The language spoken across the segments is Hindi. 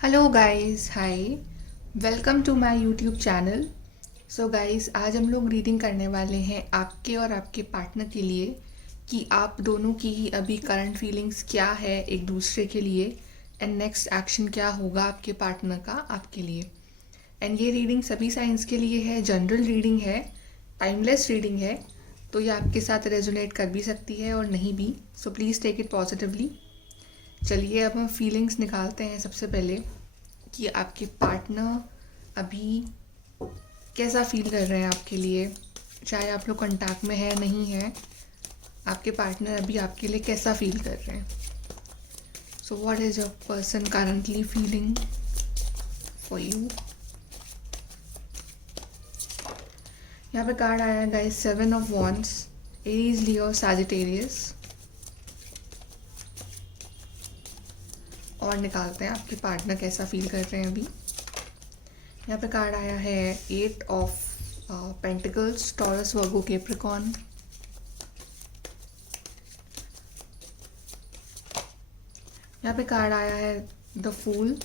Hello guys, hi. Welcome to my YouTube channel. So guys, आज हम लोग रीडिंग करने वाले हैं आपके और आपके पार्टनर के लिए कि आप दोनों की ही अभी करंट फीलिंग्स क्या है एक दूसरे के लिए एंड नेक्स्ट एक्शन क्या होगा आपके पार्टनर का आपके लिए। एंड ये रीडिंग सभी साइंस के लिए है, जनरल रीडिंग है, टाइमलेस रीडिंग है। तो ये आपके साथ रेजोनेट कर भी सकती है और नहीं भी, so please take it positively. चलिए अब हम फीलिंग्स निकालते हैं सबसे पहले कि आपके पार्टनर अभी कैसा फील कर रहे हैं आपके लिए। चाहे आप लोग कांटेक्ट में है नहीं है, आपके पार्टनर अभी आपके लिए कैसा फील कर रहे हैं। So what is your person currently feeling for you. यहाँ पे कार्ड आया है guys, 7 of wands, Aries, Leo, Sagittarius. और निकालते हैं आपके पार्टनर कैसा फील कर रहे हैं अभी। यहाँ पे कार्ड आया है 8 of pentacles, taurus, Virgo, Capricorn. यहाँ पे कार्ड आया है द फूल।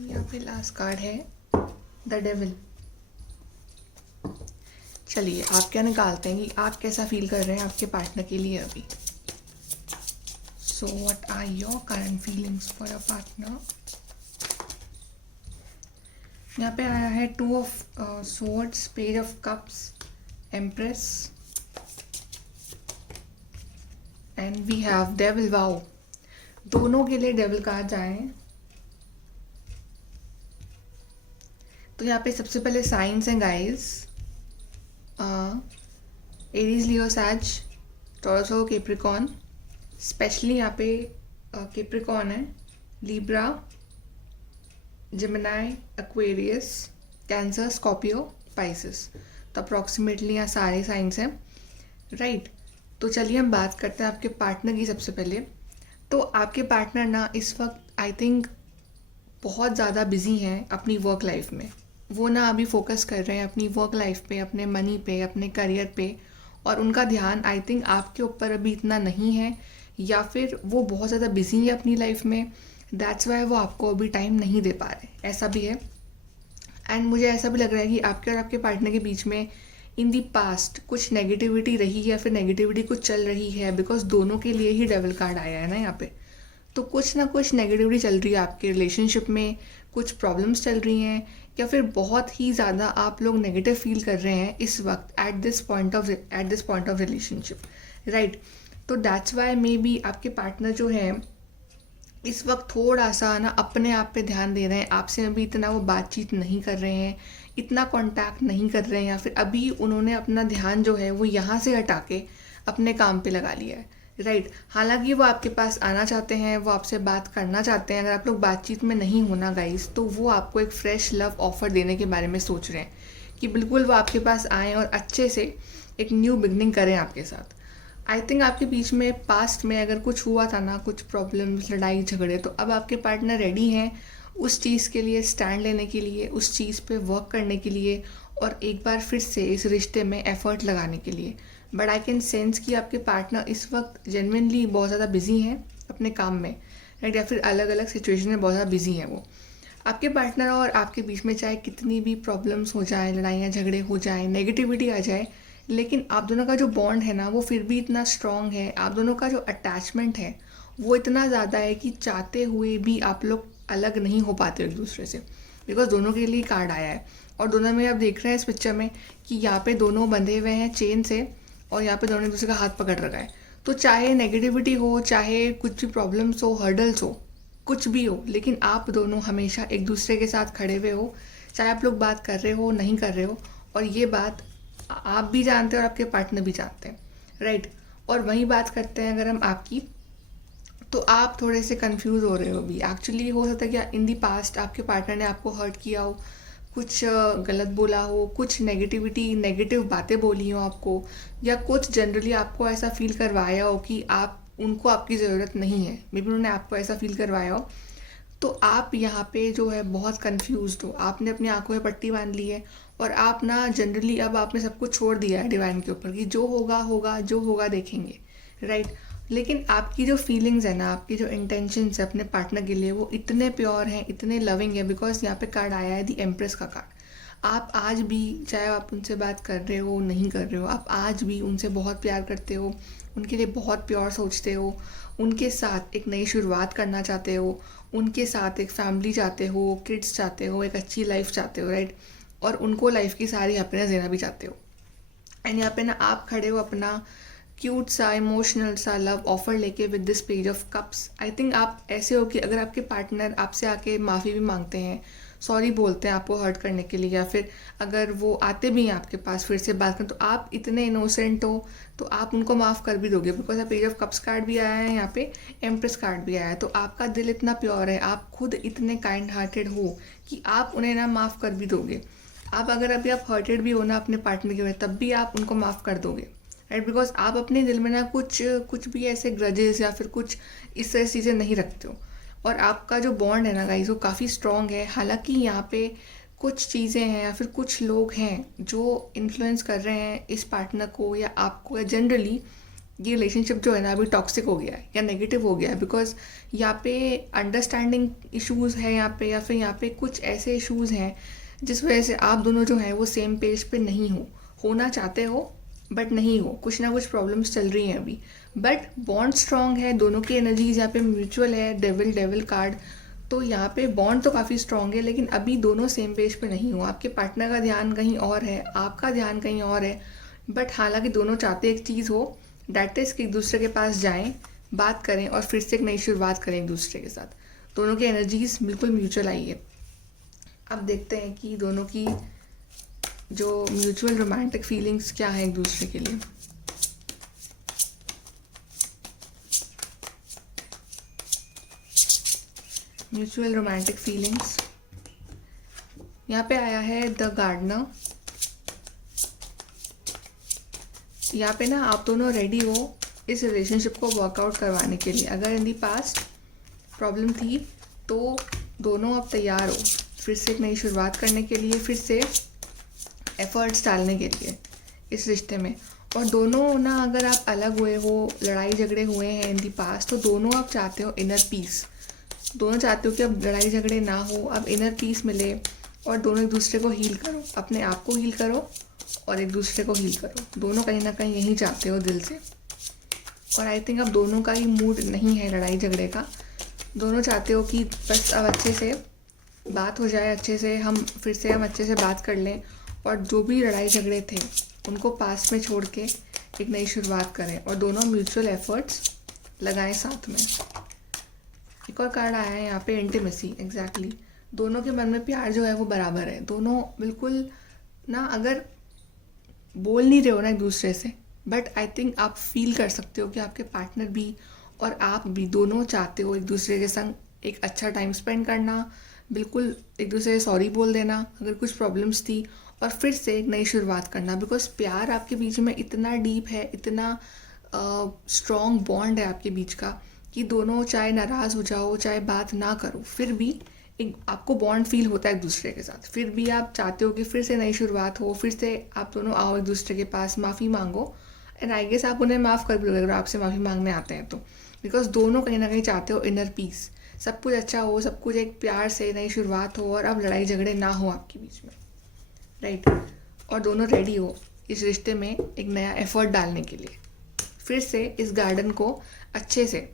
यहाँ पे लास्ट कार्ड है द डेविल। चलिए आप क्या निकालते हैं कि आप कैसा फील कर रहे हैं आपके पार्टनर के लिए अभी। So what are your current feelings for your partner. यहाँ पे आया है 2 of swords, page of cups, empress, and we have devil. Wow, दोनों के लिए डेविल कार्ड आए। तो यहाँ पे सबसे पहले साइंस हैं गाइस, एरीज, लियो, सैज, टॉरस, कैप्रिकॉर्न। स्पेशली यहाँ पे कैप्रिकॉर्न है, Libra, Gemini, Aquarius, cancer, Scorpio, Pisces. तो अप्रॉक्सीमेटली यहाँ सारे साइंस हैं, राइट। तो चलिए हम बात करते हैं आपके पार्टनर की सबसे पहले। तो आपके पार्टनर ना इस वक्त आई थिंक बहुत ज़्यादा बिजी हैं अपनी वर्क लाइफ में। वो ना अभी फोकस कर रहे हैं अपनी वर्क लाइफ पे, अपने मनी पे, अपने करियर पे, और उनका ध्यान आई थिंक आपके ऊपर अभी इतना नहीं है, या फिर वो बहुत ज़्यादा बिजी है अपनी लाइफ में। दैट्स वाई वो आपको अभी टाइम नहीं दे पा रहे, ऐसा भी है। एंड मुझे ऐसा भी लग रहा है कि आपके और आपके पार्टनर के बीच में इन दी पास्ट कुछ नेगेटिविटी रही है, या फिर नेगेटिविटी कुछ चल रही है, बिकॉज दोनों के लिए ही डेविल कार्ड आया है ना यहाँ पे। तो कुछ ना कुछ नेगेटिविटी चल रही है आपके रिलेशनशिप में, कुछ प्रॉब्लम्स चल रही हैं, या फिर बहुत ही ज़्यादा आप लोग नेगेटिव फील कर रहे हैं इस वक्त at this point of relationship, right. तो दैट्स वाई मे बी आपके पार्टनर जो है इस वक्त थोड़ा सा ना अपने आप पे ध्यान दे रहे हैं, आपसे अभी इतना वो बातचीत नहीं कर रहे हैं, इतना कांटेक्ट नहीं कर रहे हैं, या फिर अभी उन्होंने अपना ध्यान जो है वो यहाँ से हटा के अपने काम पे लगा लिया है, राइट। हालांकि वो आपके पास आना चाहते हैं, वो आपसे बात करना चाहते हैं। अगर आप लोग बातचीत में नहीं होना गाइस, तो वो आपको एक फ्रेश लव ऑफर देने के बारे में सोच रहे हैं कि बिल्कुल वो आपके पास आएँ और अच्छे से एक न्यू बिगनिंग करें आपके साथ। आई थिंक आपके बीच में पास्ट में अगर कुछ हुआ था ना, कुछ प्रॉब्लम्स, लड़ाई झगड़े, तो अब आपके पार्टनर रेडी हैं उस चीज़ के लिए स्टैंड लेने के लिए, उस चीज़ पे वर्क करने के लिए, और एक बार फिर से इस रिश्ते में एफर्ट लगाने के लिए। बट आई कैन सेंस कि आपके पार्टनर इस वक्त जेन्युइनली बहुत ज़्यादा बिजी हैं अपने काम में, राइट, या फिर अलग अलग सिचुएशन में बहुत ज़्यादा बिजी हैं वो। आपके पार्टनर और आपके बीच में चाहे कितनी भी प्रॉब्लम्स हो जाए, लड़ाइयाँ झगड़े हो जाए, नेगेटिविटी आ जाए, लेकिन आप दोनों का जो बॉन्ड है ना वो फिर भी इतना स्ट्रॉन्ग है। आप दोनों का जो अटैचमेंट है वो इतना ज़्यादा है कि चाहते हुए भी आप लोग अलग नहीं हो पाते एक दूसरे से, बिकॉज दोनों के लिए कार्ड आया है। और दोनों में आप देख रहे हैं इस पिक्चर में कि यहाँ पे दोनों बंधे हुए हैं चेन से, और यहाँ पे दोनों एक दूसरे का हाथ पकड़ रखा है। तो चाहे नेगेटिविटी हो, चाहे कुछ भी प्रॉब्लम्स हो, हर्डल्स हो, कुछ भी हो, लेकिन आप दोनों हमेशा एक दूसरे के साथ खड़े हुए हो, चाहे आप लोग बात कर रहे हो नहीं कर रहे हो। और ये बात आप भी जानते हैं और आपके पार्टनर भी जानते हैं, राइट। और वहीं बात करते हैं अगर हम आपकी, तो आप थोड़े से कंफ्यूज हो रहे हो अभी। एक्चुअली हो सकता है कि इन दी पास्ट आपके पार्टनर ने आपको हर्ट किया हो, कुछ गलत बोला हो, कुछ नेगेटिव बातें बोली हो आपको, या कुछ जनरली आपको ऐसा फील करवाया हो कि आप उनको आपकी ज़रूरत नहीं है। मे बी उन्होंने आपको ऐसा फील करवाया हो। तो आप यहाँ पे जो है बहुत कंफ्यूज्ड हो, आपने अपनी आंखों में पट्टी बांध ली है और आप ना जनरली अब आपने सब कुछ छोड़ दिया है डिवाइन के ऊपर कि जो होगा होगा, जो होगा देखेंगे, राइट। लेकिन आपकी जो फीलिंग्स है ना, आपकी जो इंटेंशंस है अपने पार्टनर के लिए, वो इतने प्योर हैं, इतने लविंग है। बिकॉज यहाँ पे कार्ड आया है दी एम्प्रेस का कार्ड। आप आज भी, चाहे आप उनसे बात कर रहे हो नहीं कर रहे हो, आप आज भी उनसे बहुत प्यार करते हो, उनके लिए बहुत प्योर सोचते हो, उनके साथ एक नई शुरुआत करना चाहते हो, उनके साथ एक फैमिली चाहते हो, किड्स चाहते हो, एक अच्छी लाइफ चाहते हो, राइट। और उनको लाइफ की सारी हैप्पीनेस देना भी चाहते हो। एंड यहाँ पे ना आप खड़े हो अपना क्यूट सा इमोशनल सा लव ऑफर लेके with this page of cups. I think आप ऐसे हो कि अगर आपके पार्टनर आपसे आके माफ़ी भी मांगते हैं, सॉरी बोलते हैं आपको हर्ट करने के लिए, या फिर अगर वो आते भी हैं आपके पास फिर से बात करें, तो आप इतने इनोसेंट हो तो आप उनको माफ़ कर भी दोगे। बिकॉज आप पेज ऑफ कप्स कार्ड भी आया है, यहाँ पे एम्प्रेस कार्ड भी आया है। तो आपका दिल इतना प्योर है, आप खुद इतने काइंड हार्टेड हो कि आप उन्हें ना माफ़ कर भी दोगे। आप अगर अभी आप हर्टेड भी हो ना अपने पार्टनर के वजह, तब भी आप उनको माफ़ कर दोगे, राइट। बिकॉज आप अपने दिल में ना कुछ भी ऐसे ग्रजेस या फिर कुछ इस तरह चीज़ें नहीं रखते हो। और आपका जो बॉन्ड है ना गाइस, वो काफ़ी स्ट्रॉन्ग है। हालांकि यहाँ पे कुछ चीज़ें हैं या फिर कुछ लोग हैं जो इन्फ्लुएंस कर रहे हैं इस पार्टनर को या आपको, या जनरली ये रिलेशनशिप जो है ना अभी टॉक्सिक हो गया है या नेगेटिव हो गया है। बिकॉज यहाँ पे अंडरस्टैंडिंग इश्यूज़ है यहाँ पे, या फिर यहाँ पे कुछ ऐसे इश्यूज़ हैं जिस वजह से आप दोनों जो हैं वो सेम पेज पे नहीं हो, होना चाहते हो बट नहीं हो। कुछ ना कुछ प्रॉब्लम्स चल रही हैं अभी, बट बॉन्ड स्ट्रॉन्ग है, दोनों की एनर्जीज यहाँ पे म्यूचुअल है। डेविल कार्ड, तो यहाँ पे बॉन्ड तो काफ़ी स्ट्रॉन्ग है, लेकिन अभी दोनों सेम पेज पे नहीं हो। आपके पार्टनर का ध्यान कहीं और है, आपका ध्यान कहीं और है। बट हालांकि दोनों चाहते एक चीज़ हो, डैट इज़ कि एक दूसरे के पास जाएं, बात करें और फिर से एक नई शुरुआत करें एक दूसरे के साथ। दोनों की एनर्जीज बिल्कुल म्यूचुअल आई है। अब देखते हैं कि दोनों की जो म्यूचुअल रोमांटिक फीलिंग्स क्या है एक दूसरे के लिए। म्यूचुअल रोमांटिक फीलिंग्स यहाँ पे आया है द गार्डनर। यहाँ पे ना आप दोनों रेडी हो इस रिलेशनशिप को वर्कआउट करवाने के लिए। अगर इन दी पास्ट प्रॉब्लम थी तो दोनों अब तैयार हो फिर से एक नई शुरुआत करने के लिए, फिर से एफर्ट्स डालने के लिए इस रिश्ते में। और दोनों ना, अगर आप अलग हुए हो, लड़ाई झगड़े हुए हैं इन दी पास्ट, तो दोनों आप चाहते हो इनर पीस। दोनों चाहते हो कि अब लड़ाई झगड़े ना हो, अब इनर पीस मिले और दोनों एक दूसरे को हील करो, अपने आप को हील करो और एक दूसरे को हील करो। दोनों कहीं ना कहीं यही चाहते हो दिल से। और आई थिंक अब दोनों का ही मूड नहीं है लड़ाई झगड़े का। दोनों चाहते हो कि बस अब अच्छे से बात हो जाए, अच्छे से हम फिर से हम अच्छे से बात कर लें, और जो भी लड़ाई झगड़े थे उनको पास में छोड़ के एक नई शुरुआत करें और दोनों म्यूचुअल एफर्ट्स लगाएं साथ में। एक और कार्ड आया है यहाँ पे इंटीमेसी। एग्जैक्टली दोनों के मन में प्यार जो है वो बराबर है। दोनों बिल्कुल ना, अगर बोल नहीं रहे हो ना एक दूसरे से, बट आई थिंक आप फील कर सकते हो कि आपके पार्टनर भी और आप भी दोनों चाहते हो एक दूसरे के संग एक अच्छा टाइम स्पेंड करना, बिल्कुल एक दूसरे से सॉरी बोल देना अगर कुछ प्रॉब्लम्स थी, और फिर से एक नई शुरुआत करना। बिकॉज प्यार आपके बीच में इतना डीप है, इतना स्ट्रॉन्ग बॉन्ड है आपके बीच का कि दोनों चाहे नाराज़ हो जाओ, चाहे बात ना करो, फिर भी एक आपको बॉन्ड फील होता है एक दूसरे के साथ। फिर भी आप चाहते हो कि फिर से नई शुरुआत हो, फिर से आप दोनों आओ एक दूसरे के पास, माफ़ी मांगो। एंड आई गेस आप उन्हें माफ़ कर भी दोगे अगर आपसे माफ़ी मांगने आते हैं तो। बिकॉज दोनों कहीं ना कहीं चाहते हो इनर पीस, सब कुछ अच्छा हो, सब कुछ एक प्यार से नई शुरुआत हो और अब लड़ाई झगड़े ना हो आपके बीच में, राइट। और दोनों रेडी हो इस रिश्ते में एक नया एफर्ट डालने के लिए, फिर से इस गार्डन को अच्छे से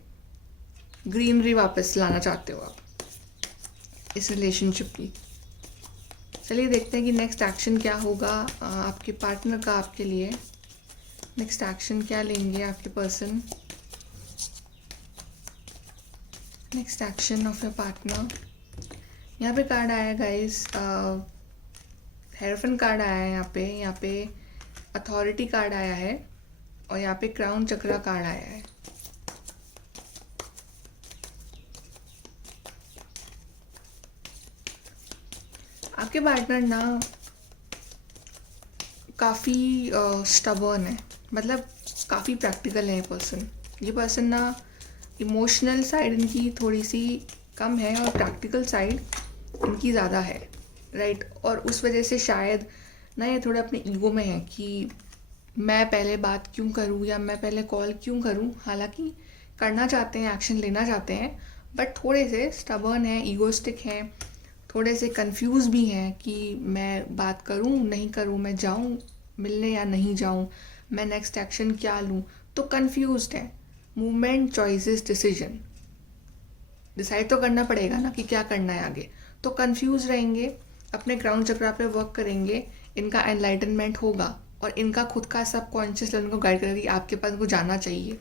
ग्रीनरी वापस लाना चाहते हो आप इस रिलेशनशिप की। चलिए देखते हैं कि नेक्स्ट एक्शन क्या होगा आपके पार्टनर का आपके लिए। नेक्स्ट एक्शन क्या लेंगे आपके person. Next action of your partner. यहाँ पे कार्ड आया गाइस, हेरोफेंट कार्ड आया है यहाँ पे अथॉरिटी कार्ड आया है, और यहाँ पे क्राउन चक्रा कार्ड आया है। आपके पार्टनर ना काफ़ी स्टबर्न है, मतलब काफ़ी प्रैक्टिकल है ये पर्सन। ये पर्सन ना इमोशनल साइड इनकी थोड़ी सी कम है और प्रैक्टिकल साइड इनकी ज़्यादा है, राइट। और उस वजह से शायद ना ये थोड़े अपने ईगो में है कि मैं पहले बात क्यों करूँ या मैं पहले कॉल क्यों करूँ। हालांकि करना चाहते हैं, एक्शन लेना चाहते हैं, बट थोड़े से स्टबर्न हैं, ईगोस्टिक हैं, थोड़े से कंफ्यूज भी हैं कि मैं बात करूँ नहीं करूँ, मैं जाऊँ मिलने या नहीं जाऊँ, मैं नेक्स्ट एक्शन क्या लूँ। तो कंफ्यूज्ड है। मूवमेंट, चॉइसेस, डिसीजन, डिसाइड तो करना पड़ेगा ना कि क्या करना है आगे। तो कंफ्यूज रहेंगे, अपने ग्राउंड चक्रा पे वर्क करेंगे, इनका एनलाइटनमेंट होगा और इनका खुद का सब कॉन्शियस लेवल को गाइड करेगी आपके पास वो जाना चाहिए।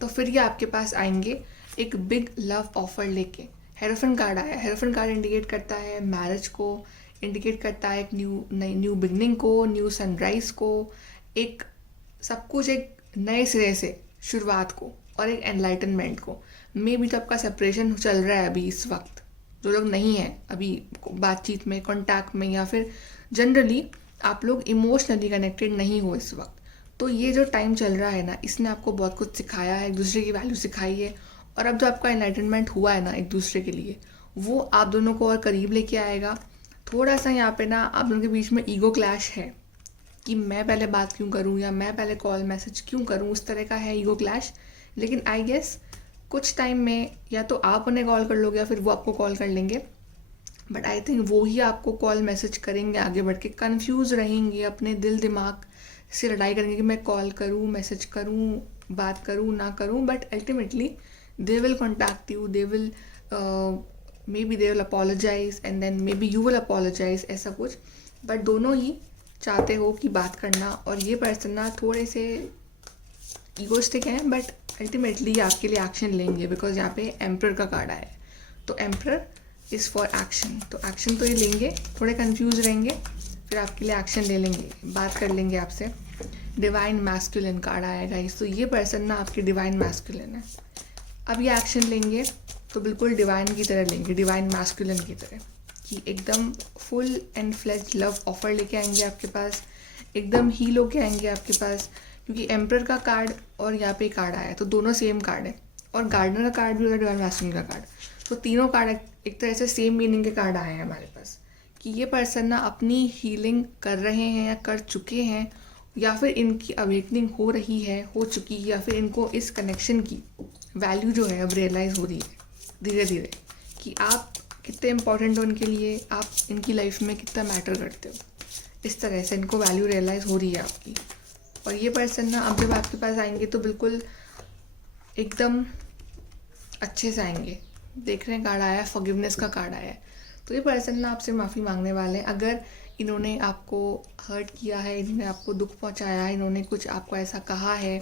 तो फिर ये आपके पास आएंगे एक बिग लव ऑफर लेके। हेरोफेंट कार्ड आया। हेरोफेंट कार्ड इंडिकेट करता है मैरिज को, इंडिकेट करता है एक न्यू बिगनिंग को, न्यू सनराइज को, एक सब कुछ एक नए सिरे से शुरुआत को और एक एनलाइटनमेंट को। मे भी तो आपका सेपरेशन चल रहा है अभी इस वक्त, जो लोग नहीं हैं अभी बातचीत में, कॉन्टैक्ट में, या फिर जनरली आप लोग इमोशनली कनेक्टेड नहीं हो इस वक्त। तो ये जो टाइम चल रहा है ना, इसने आपको बहुत कुछ सिखाया है, एक दूसरे की वैल्यू सिखाई है। और अब जो आपका एनलाइटनमेंट हुआ है ना एक दूसरे के लिए, वो आप दोनों को और करीब लेके आएगा। थोड़ा सा यहाँ पे ना आप दोनों के बीच में ईगो क्लैश है कि मैं पहले बात क्यों करूँ या मैं पहले कॉल मैसेज क्यों करूँ, उस तरह का है ईगो क्लैश। लेकिन आई गेस कुछ टाइम में या तो आप उन्हें कॉल कर लोगे या फिर वो आपको कॉल कर लेंगे। बट आई थिंक वो ही आपको कॉल मैसेज करेंगे आगे बढ़ के। कन्फ्यूज़ रहेंगे, अपने दिल दिमाग से लड़ाई करेंगे कि मैं कॉल करूँ, मैसेज करूँ, बात करूँ ना करूँ। But ultimately they will contact you, they will maybe they will apologize and then maybe you will apologize, ऐसा कुछ। बट दोनों ही चाहते हो कि बात करना। और ये पर्सन ना थोड़े से ईगोस्टिक हैं, बट अल्टीमेटली आपके लिए एक्शन लेंगे बिकॉज यहाँ पे एम्प्रर का कार्ड आया है। तो एम्प्रर इज़ फॉर एक्शन, तो एक्शन तो ये लेंगे, थोड़े कंफ्यूज रहेंगे, फिर आपके लिए एक्शन ले लेंगे, बात कर लेंगे आपसे। डिवाइन मैस्कुलिन कार्ड आया गाइस, तो ये पर्सन ना आपकी डिवाइन मैस्कुलिन है। अब ये एक्शन लेंगे तो बिल्कुल डिवाइन की तरह लेंगे, डिवाइन मैस्कुलिन की तरह, कि एकदम full and fledge love offer लेके आएंगे आपके पास, एकदम हील होके आएंगे आपके पास। क्योंकि एम्प्रर का कार्ड और यहाँ पे कार्ड आया है तो दोनों सेम कार्ड है, और गार्डनर का कार्ड भी और डिवाइन मैस्कुलिन का कार्ड, तो तीनों कार्ड एक तरह से सेम मीनिंग के कार्ड आए हैं हमारे पास। कि ये पर्सन ना अपनी हीलिंग कर रहे हैं या कर चुके हैं, या फिर इनकी अवेकनिंग हो रही है, हो चुकी है, या फिर इनको इस कनेक्शन की वैल्यू जो है अब रियलाइज़ हो रही है धीरे धीरे, कि आप कितने इम्पोर्टेंट हो इनके लिए, आप इनकी लाइफ में कितना मैटर करते हो। इस तरह से इनको वैल्यू रियलाइज़ हो रही है आपकी। और ये पर्सन ना अब जब आपके पास आएंगे तो बिल्कुल एकदम अच्छे से आएंगे। देख रहे हैं कार्ड आया है, फॉरगिवनेस का कार्ड आया है। तो ये पर्सन ना आपसे माफ़ी मांगने वाले हैं। अगर इन्होंने आपको हर्ट किया है, इन्होंने आपको दुख पहुंचाया है, इन्होंने कुछ आपको ऐसा कहा है,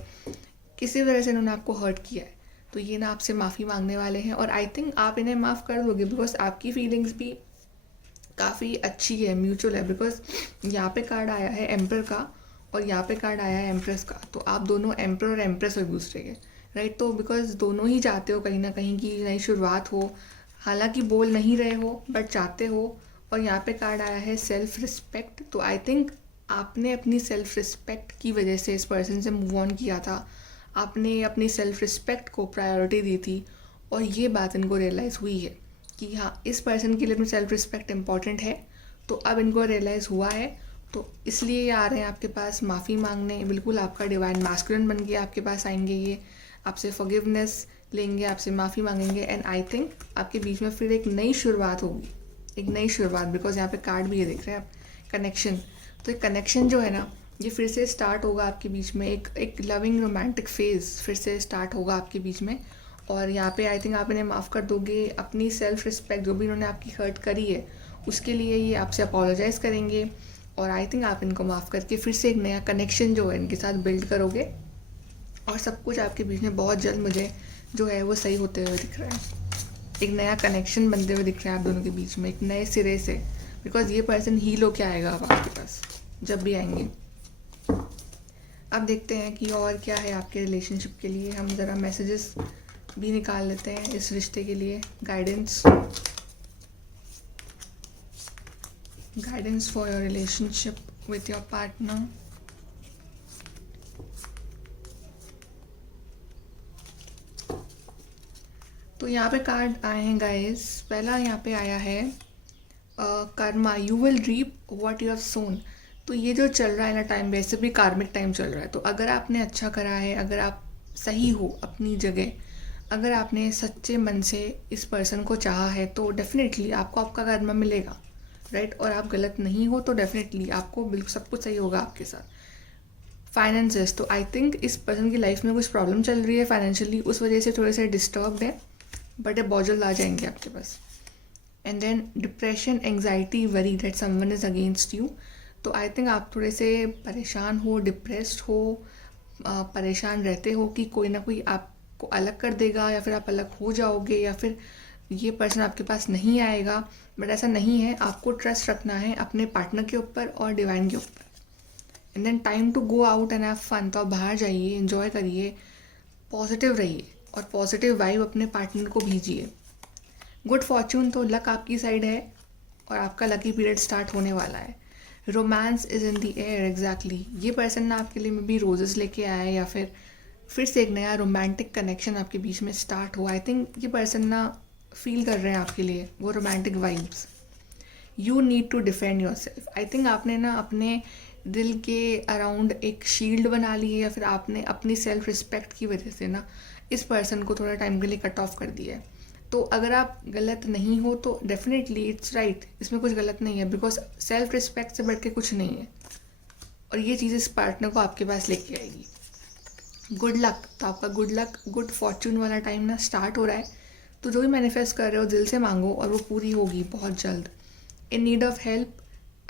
किसी वजह से इन्होंने आपको हर्ट किया है, तो ये ना आपसे माफ़ी मांगने वाले हैं। और आई थिंक आप इन्हें माफ़ कर दोगे बिकॉज आपकी फीलिंग्स भी काफ़ी अच्छी है, म्यूचुअल है। बिकॉज यहाँ पे कार्ड आया है एम्प्रर का और यहाँ पे कार्ड आया है एम्प्रेस का, तो आप दोनों एम्प्रर और एम्प्रेस हो एक दूसरे के, राइट। तो बिकॉज दोनों ही चाहते हो कहीं ना कहीं की नई शुरुआत हो, हालांकि बोल नहीं रहे हो बट चाहते हो। और यहाँ पे कार्ड आया है सेल्फ रिस्पेक्ट, तो आई थिंक आपने अपनी सेल्फ रिस्पेक्ट की वजह से इस पर्सन से मूव ऑन किया था, आपने अपनी सेल्फ रिस्पेक्ट को प्रायोरिटी दी थी, और ये बात इनको रियलाइज़ हुई है कि हाँ इस पर्सन के लिए अपनी सेल्फ रिस्पेक्ट इम्पॉर्टेंट है। तो अब इनको रियलाइज़ हुआ है, तो इसलिए ये आ रहे हैं आपके पास माफ़ी मांगने। बिल्कुल आपका डिवाइन मैस्कुलिन बन के आपके पास आएंगे, ये आपसे फॉरगिवनेस लेंगे, आपसे माफ़ी मांगेंगे। एंड आई थिंक आपके बीच में फिर एक नई शुरुआत होगी, एक नई शुरुआत। बिकॉज यहाँ पे कार्ड भी ये देख रहे हैं आप, कनेक्शन। तो एक कनेक्शन जो है ना ये फिर से स्टार्ट होगा आपके बीच में, एक लविंग रोमांटिक फेज़ फिर से स्टार्ट होगा आपके बीच में। और यहाँ पे आई थिंक आप इन्हें माफ़ कर दोगे, अपनी सेल्फ रिस्पेक्ट जो भी इन्होंने आपकी हर्ट करी है उसके लिए ये आपसे अपोलोजाइज़ करेंगे। और आई थिंक आप इनको माफ़ करके फिर से एक नया कनेक्शन जो है इनके साथ बिल्ड करोगे, और सब कुछ आपके बीच में बहुत जल्द मुझे जो है वो सही होते हुए दिख रहा है। एक नया कनेक्शन बनते हुए दिख रहा है आप दोनों के बीच में, एक नए सिरे से। बिकॉज ये पर्सन हील होके आएगा अब आपके पास जब भी आएंगे। अब देखते हैं कि और क्या है आपके रिलेशनशिप के लिए। हम ज़रा मैसेजेस भी निकाल लेते हैं इस रिश्ते के लिए, guidance for your relationship with your partner. तो तो यहाँ पे कार्ड आए हैं गाइस। पहला यहाँ पे आया है karma, you will reap what you have sown. तो ये जो चल रहा है ना टाइम, वैसे भी कार्मिक टाइम चल रहा है। तो अगर आपने अच्छा करा है, अगर आप सही हो अपनी जगह, अगर आपने सच्चे मन से इस पर्सन को चाहा है, तो डेफिनेटली आपको आपका कर्मा मिलेगा, राइट। और आप गलत नहीं हो तो डेफिनेटली आपको बिल्कुल सब कुछ सही होगा आपके साथ। फाइनेंसेस, तो आई थिंक इस पर्सन की लाइफ में कुछ प्रॉब्लम चल रही है फाइनेंशियली, उस वजह से थोड़े से डिस्टर्ब्ड है, बट ये बहुत जल्द आ जाएंगे आपके पास। And then depression, anxiety, worry that someone is against you. तो आई थिंक आप थोड़े से परेशान हो, डिप्रेस्ड हो, परेशान रहते हो कि कोई ना कोई आपको अलग कर देगा, या फिर आप अलग हो जाओगे, या फिर ये पर्सन आपके पास नहीं आएगा। बट ऐसा नहीं है, आपको ट्रस्ट रखना है अपने पार्टनर के ऊपर और डिवाइन के ऊपर। And then time to go out and have fun. तो आप बाहर जाइए, एंजॉय करिए, पॉजिटिव रहिए और पॉजिटिव वाइब अपने पार्टनर को भेजिए। गुड फॉर्चून, तो लक आपकी साइड है और आपका लकी पीरियड स्टार्ट होने वाला है। Romance is in the air, exactly. ये पर्सन ना आपके लिए में भी रोजेस लेके आया है, या फिर से एक नया रोमांटिक कनेक्शन आपके बीच में स्टार्ट हुआ। आई थिंक ये पर्सन ना फील कर रहे हैं आपके लिए वो romantic vibes. You need to defend your self. I think आपने ना अपने दिल के अराउंड एक शील्ड बना ली है, या फिर आपने अपनी सेल्फ रिस्पेक्ट की वजह से ना इस पर्सन को थोड़ा टाइम के लिए कट ऑफ कर दिया है। तो अगर आप गलत नहीं हो तो डेफिनेटली इट्स राइट, इसमें कुछ गलत नहीं है, बिकॉज सेल्फ रिस्पेक्ट से बढ़ के कुछ नहीं है। और ये चीज़ इस पार्टनर को आपके पास लेके आएगी। गुड लक, तो आपका गुड लक, गुड फॉर्चून वाला टाइम ना स्टार्ट हो रहा है। तो जो भी मैनिफेस्ट कर रहे हो दिल से मांगो और वो पूरी होगी बहुत जल्द। In need of help,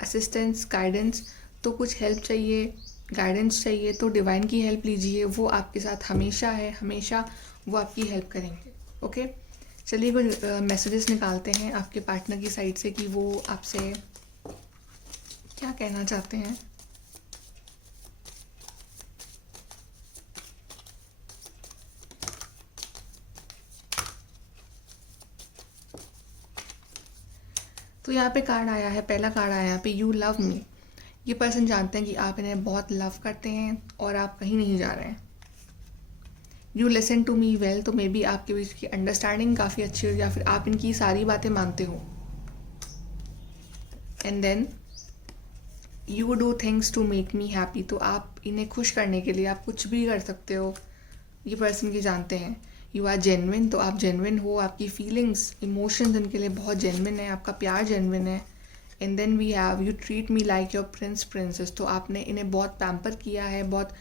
assistance, guidance, तो कुछ हेल्प चाहिए, गाइडेंस चाहिए, तो डिवाइन की हेल्प लीजिए। वो आपके साथ हमेशा है, हमेशा वो आपकी हेल्प करेंगे। ओके, चलिए कुछ मैसेजेस निकालते हैं आपके पार्टनर की साइड से कि वो आपसे क्या कहना चाहते हैं। तो यहाँ पे कार्ड आया है, पहला कार्ड आया यहाँ पे, यू लव मी। ये पर्सन जानते हैं कि आप इन्हें बहुत लव करते हैं और आप कहीं नहीं जा रहे हैं। You listen to me well, तो मे बी आपके बीच की अंडरस्टैंडिंग काफ़ी अच्छी हो, या फिर आप इनकी सारी बातें मानते हो। And then you do things to make me happy, तो आप इन्हें खुश करने के लिए आप कुछ भी कर सकते हो। ये पर्सन की जानते हैं। यू आर जेन्युइन, तो आप जेन्युइन हो, आपकी फीलिंग्स, इमोशंस इनके लिए बहुत जेन्युइन है, आपका प्यार जेन्युइन है। And then we have you treat me like your prince princess, तो आपने इन्हें बहुत पैम्पर किया है, बहुत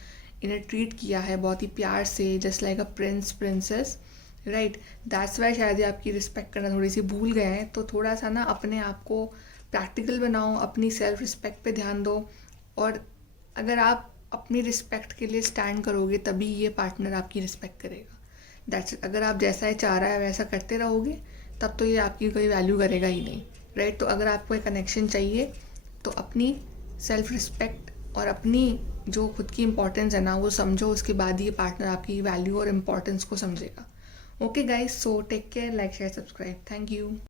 इन्हें ट्रीट किया है बहुत ही प्यार से, just like a prince princess, right. That's why शायद ये आपकी रिस्पेक्ट करना थोड़ी सी भूल गए हैं। तो थोड़ा सा ना अपने आप को प्रैक्टिकल बनाओ, अपनी सेल्फ रिस्पेक्ट पे ध्यान दो, और अगर आप अपनी रिस्पेक्ट के लिए स्टैंड करोगे तभी ये पार्टनर आपकी रिस्पेक्ट करेगा। That's it. अगर आप जैसा ये चाह रहा है वैसा करते रहोगे तब तो ये आपकी कोई वैल्यू करेगा ही नहीं, राइट। तो अगर आपको एक कनेक्शन चाहिए तो अपनी सेल्फ रिस्पेक्ट और अपनी जो खुद की इंपॉर्टेंस है ना वो समझो, उसके बाद ये पार्टनर आपकी वैल्यू और इम्पॉर्टेंस को समझेगा। Okay guys, so take care, like share subscribe, thank you.